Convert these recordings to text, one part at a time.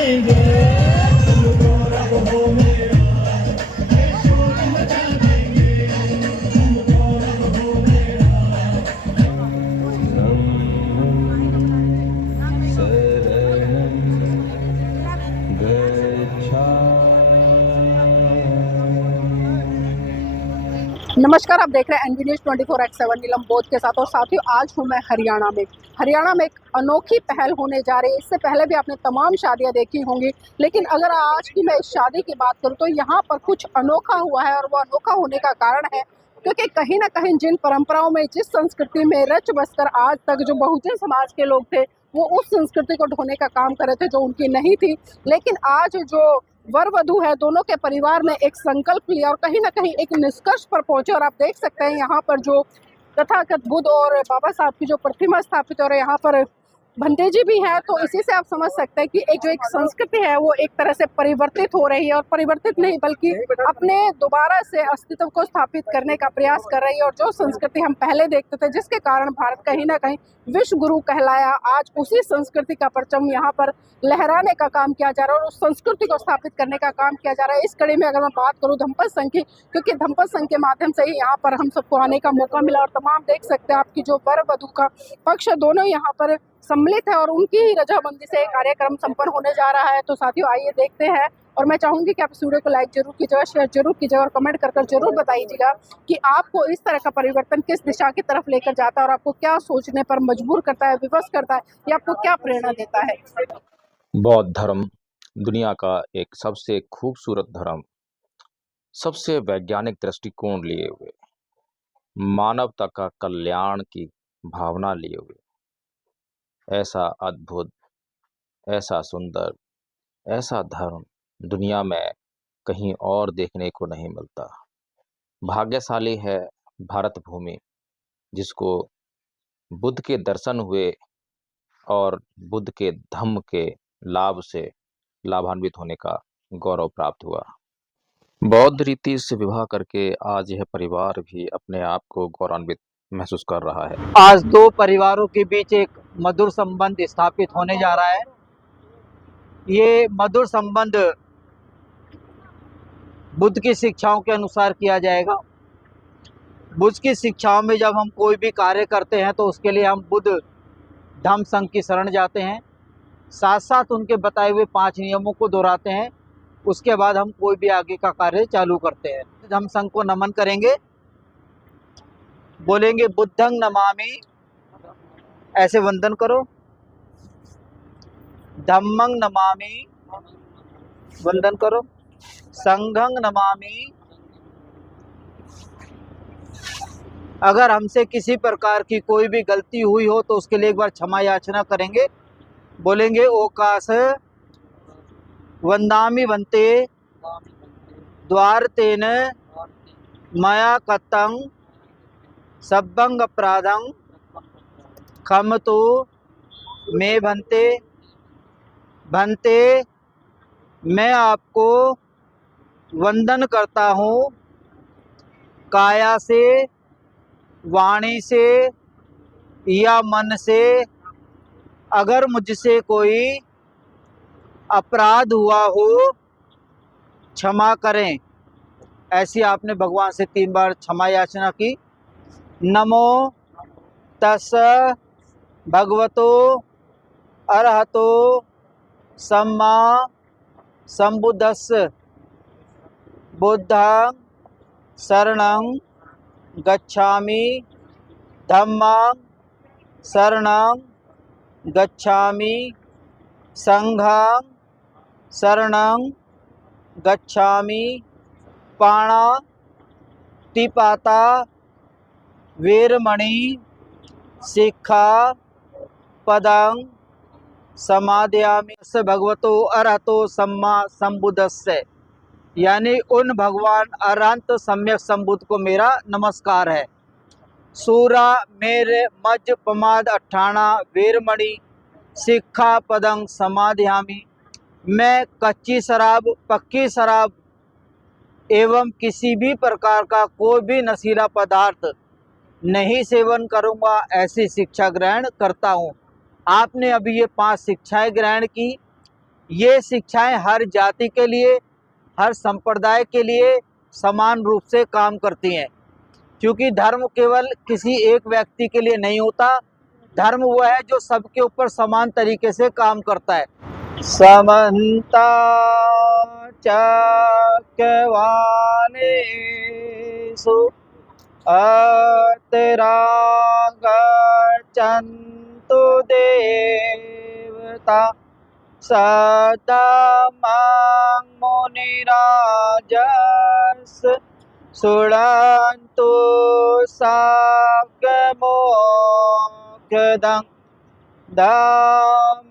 देंगे, तुमको रब हो मेरा, ये शोर मचा देंगे, तुमको रब हो मेरा। शरणं नमस्कार, आप देख रहे हैं एनवी न्यूज 24/7 नीलम बोध के साथ। और साथियों, आज हूं मैं हरियाणा में एक अनोखी पहल होने जा रही है। इससे पहले भी आपने तमाम शादियां देखी होंगी, लेकिन अगर आज की मैं इस शादी की बात करूं तो यहाँ पर कुछ अनोखा हुआ है। और वो अनोखा होने का कारण है क्योंकि कहीं ना कहीं जिन परंपराओं में, जिस संस्कृति में रच बसकर आज तक जो बहुजन समाज के लोग थे वो उस संस्कृति को ढोने का काम कर रहे थे जो उनकी नहीं थी। लेकिन आज जो वर वधू है, दोनों के परिवार ने एक संकल्प लिया और कहीं ना कहीं एक निष्कर्ष पर पहुंचे। और आप देख सकते हैं यहाँ पर जो तथागत बुद्ध और बाबा साहब की जो प्रतिमा स्थापित और यहाँ पर भंते जी भी है, तो इसी से आप समझ सकते हैं कि एक जो एक संस्कृति है वो एक तरह से परिवर्तित हो रही है। और परिवर्तित नहीं बल्कि अपने दोबारा से अस्तित्व को स्थापित करने का प्रयास कर रही है। और जो संस्कृति हम पहले देखते थे जिसके कारण भारत कहीं ना कहीं विश्व गुरु कहलाया, आज उसी संस्कृति का परचम यहाँ पर लहराने का काम किया जा रहा है और उस संस्कृति को स्थापित करने का काम किया जा रहा है। इस कड़ी में अगर मैं बात करूँ धम्पत संघ की, क्योंकि धम्पत संघ के माध्यम से ही यहाँ पर हम सबको आने का मौका मिला और तमाम देख सकते हैं आपकी जो वर वधू का पक्ष दोनों यहाँ पर सम्मिलित है और उनकी ही रजामंदी से कार्यक्रम संपन्न होने जा रहा है। तो साथियों, आइए देखते हैं। और मैं चाहूंगी कि आप इस वीडियो को लाइक जरूर कीजिएगा, शेयर जरूर कीजिएगा और कमेंट कर जरूर बताइएगा कि आपको इस तरह का परिवर्तन किस दिशा की तरफ लेकर जाता है और आपको क्या सोचने पर मजबूर करता है, विवश करता है, या आपको क्या प्रेरणा देता है। बौद्ध धर्म दुनिया का एक सबसे खूबसूरत धर्म, सबसे वैज्ञानिक दृष्टिकोण लिए हुए, मानवता का कल्याण की भावना लिए हुए, ऐसा अद्भुत, ऐसा सुंदर, ऐसा धर्म दुनिया में कहीं और देखने को नहीं मिलता। भाग्यशाली है भारत भूमि, जिसको बुद्ध के दर्शन हुए और बुद्ध के धम्म के लाभ से लाभान्वित होने का गौरव प्राप्त हुआ। बौद्ध रीति से विवाह करके आज यह परिवार भी अपने आप को गौरवान्वित महसूस कर रहा है। आज दो परिवारों के बीच एक मधुर संबंध स्थापित होने जा रहा है। ये मधुर संबंध बुद्ध की शिक्षाओं के अनुसार किया जाएगा। बुद्ध की शिक्षाओं में जब हम कोई भी कार्य करते हैं तो उसके लिए हम बुद्ध धम्म संघ की शरण जाते हैं, साथ साथ उनके बताए हुए 5 नियमों को दोहराते हैं। उसके बाद हम कोई भी आगे का कार्य चालू करते हैं। धम्म संघ को नमन करेंगे, बोलेंगे बुद्धं नमामि, ऐसे वंदन करो। धम्मं नमामि, वंदन करो। संघं नमामि। अगर हमसे किसी प्रकार की कोई भी गलती हुई हो तो उसके लिए एक बार क्षमा याचना करेंगे, बोलेंगे ओकाश वंदामि वंते द्वारतेन मया कतं सब्बंग अपराधं क्षमतु मे भंते। भंते, मैं आपको वंदन करता हूँ काया से, वाणी से या मन से। अगर मुझसे कोई अपराध हुआ हो क्षमा करें। ऐसी आपने भगवान से 3 बार क्षमा याचना की। नमो तस् भगवतो अरहतो सम्मा संबुद्धस्स। बुद्धं शरणं गच्छामि, धम्मं शरणं गच्छामि, संघं शरणं गच्छामि। पाणातिपाता वेरमणि सिक्खापदं समादयामि। भगवतो अरहतो सम्मा संबुद्धस्स, यानी उन भगवान अरहंत सम्यक संबुद्ध को मेरा नमस्कार है। सूरा मेरे मज पमाद अट्ठाणा वेरमणि सिक्खापदं समादयामि। मैं कच्ची शराब, पक्की शराब एवं किसी भी प्रकार का कोई भी नशीला पदार्थ नहीं सेवन करूंगा, ऐसी शिक्षा ग्रहण करता हूँ। आपने अभी ये 5 शिक्षाएं ग्रहण की, ये शिक्षाएं हर जाति के लिए, हर संप्रदाय के लिए समान रूप से काम करती हैं, क्योंकि धर्म केवल किसी एक व्यक्ति के लिए नहीं होता। धर्म वह है जो सबके ऊपर समान तरीके से काम करता है। समन्ता चक्रवालेषु अत्रा गच्छन्तु देवता सततं मुनिराजस् शृण्वन्तु साग्मोक्तं धम्मश्रवणकालो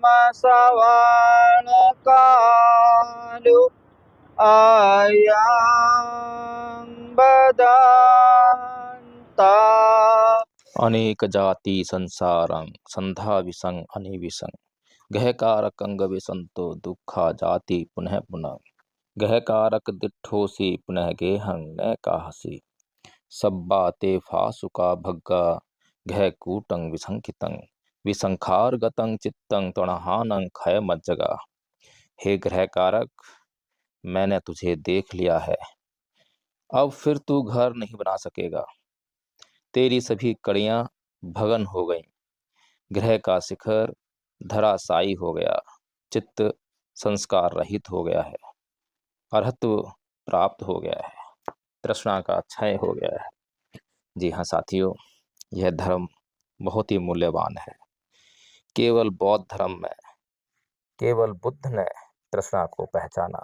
अयं बदन्ता। अनेक जाति संसारं संधा विसंग अनिविसंग गहकारक अंग विसंतो दुखा जाति पुनः पुनः गहकारक दिठोसी पुनः गेहं न काहसी सब्बा ते फासुका भग्गा गह कूटं विसंकितं विसंखार गतं चित्तं तणहानं खय मज्जगा। हे ग्रहकारक, मैंने तुझे देख लिया है, अब फिर तू घर नहीं बना सकेगा। तेरी सभी कड़ियां भगन हो गईं, ग्रह का शिखर धराशायी हो गया, चित्त संस्कार रहित हो गया है, अर्हत्व प्राप्त हो गया है, तृष्णा का क्षय हो गया है। जी हाँ साथियों, यह धर्म बहुत ही मूल्यवान है। केवल बौद्ध धर्म में केवल बुद्ध ने तृष्णा को पहचाना,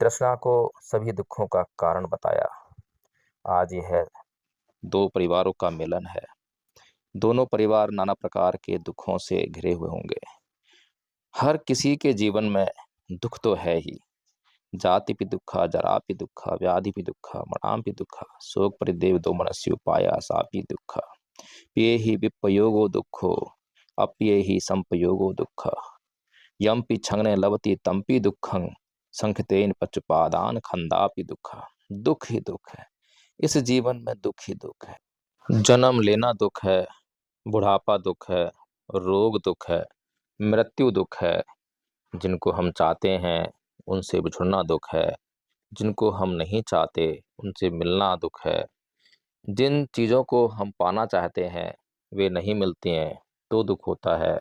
तृष्णा को सभी दुखों का कारण बताया। आज यह दो परिवारों का मिलन है। दोनों परिवार नाना प्रकार के दुखों से घिरे हुए होंगे। हर किसी के जीवन में दुख तो है ही। जाति भी दुखा, जरा भी दुखा, व्याधि भी दुखा, मणाम भी दुखा, शोक परिदेव दो मनस्य उपाया सा भी दुखा। पिये ही विपयोगो दुखो, अपिये ही संपयोगो दुख। यम्पि छंगने लवती तम्पि दुखं, संखतेन पचुपादान खंदापि दुख। दुख ही दुख है, इस जीवन में दुख ही दुख है। जन्म लेना दुख है, बुढ़ापा दुख है, रोग दुख है, मृत्यु दुख है। जिनको हम चाहते हैं उनसे बिछुड़ना दुख है, जिनको हम नहीं चाहते उनसे मिलना दुख है। जिन चीज़ों को हम पाना चाहते हैं वे नहीं मिलती हैं तो दुख होता है।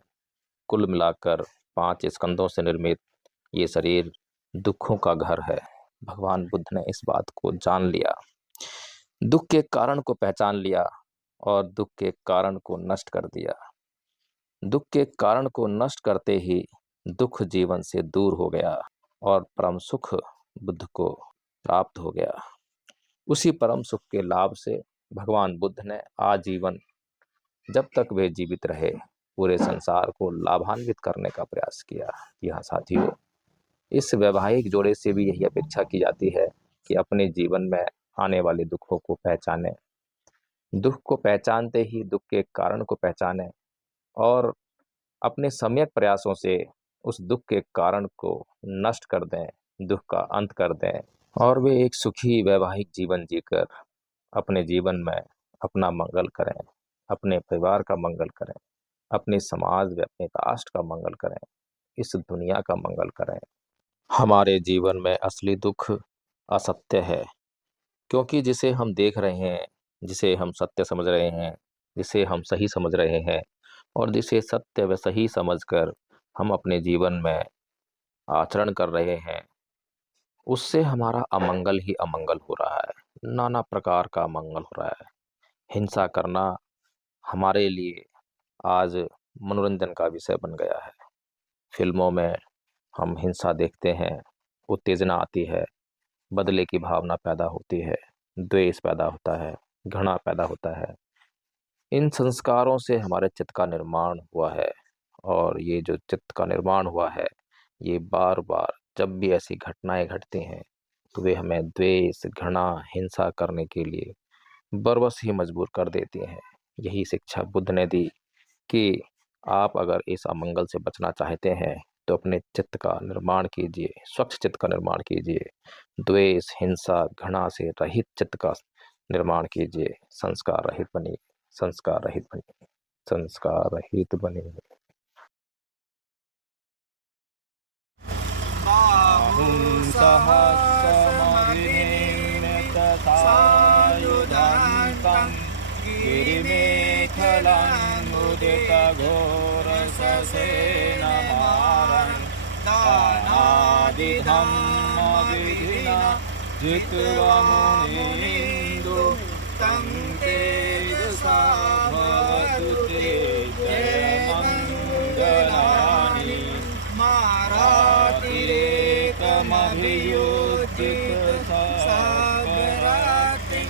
कुल मिलाकर 5 स्कंदों से निर्मित ये शरीर दुखों का घर है। भगवान बुद्ध ने इस बात को जान लिया, दुख के कारण को पहचान लिया और दुख के कारण को नष्ट कर दिया। दुख के कारण को नष्ट करते ही दुख जीवन से दूर हो गया और परम सुख बुद्ध को प्राप्त हो गया। उसी परम सुख के लाभ से भगवान बुद्ध ने आजीवन जब तक वे जीवित रहे पूरे संसार को लाभान्वित करने का प्रयास किया। यहाँ साथियों, इस वैवाहिक जोड़े से भी यही अपेक्षा की जाती है कि अपने जीवन में आने वाले दुखों को पहचाने, दुख को पहचानते ही दुख के कारण को पहचाने और अपने सम्यक प्रयासों से उस दुख के कारण को नष्ट कर दें, दुख का अंत कर दें और वे एक सुखी वैवाहिक जीवन जीकर अपने जीवन में अपना मंगल करें, अपने परिवार का मंगल करें, अपने समाज व अपने राष्ट्र का मंगल करें, इस दुनिया का मंगल करें। हमारे जीवन में असली दुख असत्य है, क्योंकि जिसे हम देख रहे हैं, जिसे हम सत्य समझ रहे हैं, जिसे हम सही समझ रहे हैं और जिसे सत्य व सही समझकर हम अपने जीवन में आचरण कर रहे हैं, उससे हमारा अमंगल ही अमंगल हो रहा है। नाना प्रकार का अमंगल हो रहा है। हिंसा करना हमारे लिए आज मनोरंजन का विषय बन गया है। फिल्मों में हम हिंसा देखते हैं, उत्तेजना आती है, बदले की भावना पैदा होती है, द्वेष पैदा होता है, घृणा पैदा होता है। इन संस्कारों से हमारे चित्त का निर्माण हुआ है और ये जो चित्त का निर्माण हुआ है, ये बार बार जब भी ऐसी घटनाएं घटती हैं तो वे हमें द्वेष, घृणा, हिंसा करने के लिए बरबस ही मजबूर कर देती हैं। यही शिक्षा बुद्ध ने दी कि आप अगर इस अमंगल से बचना चाहते हैं तो अपने चित्त का निर्माण कीजिए, स्वच्छ चित्त का निर्माण कीजिए, द्वेष, हिंसा, घृणा से रहित चित्त का निर्माण कीजिए, संस्कार रहित बनिए, संस्कार रहित बनिए, संस्कार रहित बनिए। सहस्रमभिनिम्यत सायुधान्तं गिरिमेखलं उदितघोरससेनमारं दानादिधम्मविधिना जित्वा मुनीन्दु तं तेजसा भवतु ते जयमङ्गलानि मारातिरेकमभियोजित सागराति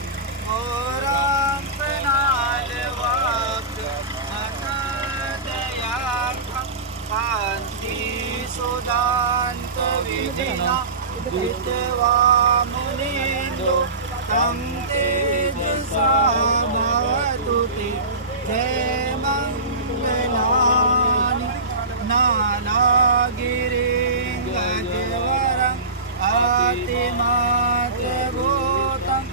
औराम्पनालवाक्यमनदयार्थं कान्ति सुदान्तविधिना जित्वा मुनीन्दो तं तेजसा भवतु ते जयमङ्गलानि नानागिरिङ्गजवरम् अतिमात्रभूतं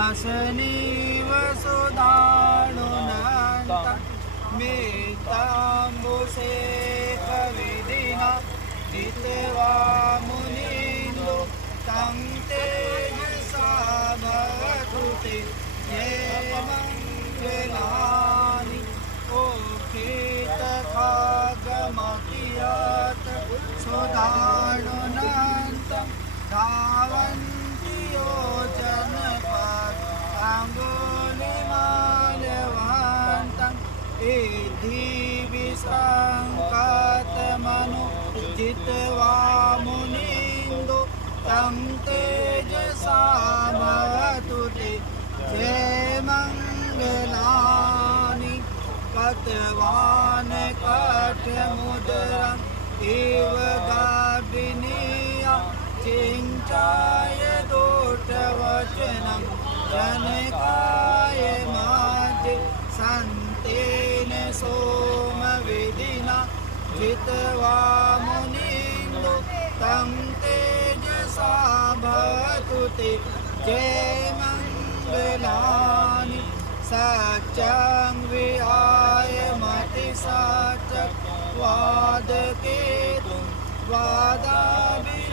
दावाग्योचक्रमसनीव सुदानुनन्तं मेताम्बुसेकविधिना जित्वा मुनीन्दो तं तेजसा भवतु ते जयमङ्गलानि ओखेतखागमकियात् सुदानुनन्तं धावन्ति योजनपदाङ्गुलिमालवन्तं एधिविसङ्कातमनु जित्वा मुनीन्दो तं तेजसा भवतु ते जयमङ्गलानि कतवान् कठमुदरम् इव गाभिनीया चिञ्चाय दोषवचनं जनकाय माते सन्तेन सोमविधिना जित्वा मुनीन्दो तं तेजसा भवतु ते जयमङ्गलानि सत्यं विहाय मतिसाचक्वादकेतुं वादाभिरोपितमनम्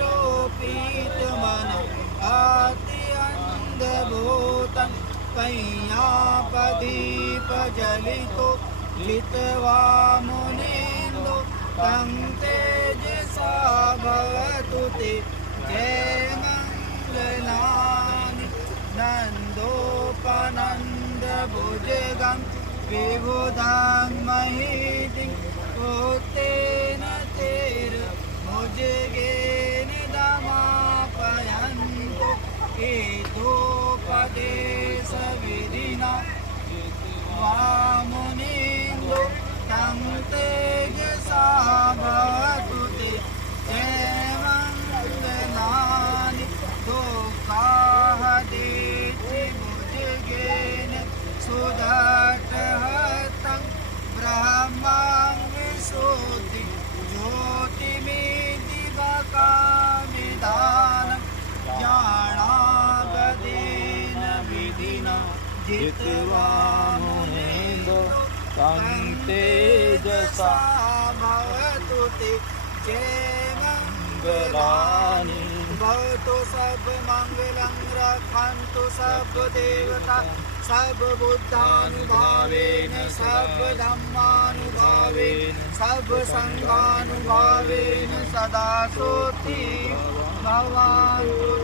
अत्यन्धभूतं कैयापदीपजलितो जित्वा मुनीन्दो तं तेजसा भवतु ते जयमङ्गलानि नन्दोपनन्दभुजगं विबुधां महीतिं उत्तेन तेर्भुजगेन दमापयन्तो एतोपदेशविधिना मुनीन्दो तं तेजसा भवतु ते जयमङ्गलानि दोकाहदेतिभुजगेन सुदटहतं ब्रह्मां विशुद्धि ज्योतिमिदिवकामिदानं ज्ञानागदेन विधिना जित्वा मुनीन्दो तं तेजसा भवतु ते जयमङ्गलानि भवतु सर्वमङ्गलं रक्षन्तु सर्वदेवता सर्वबुद्धानुभावेन सर्वधम्मानुभावेन सर्वसङ्घानुभावेन सदा सोऽति भवान्तु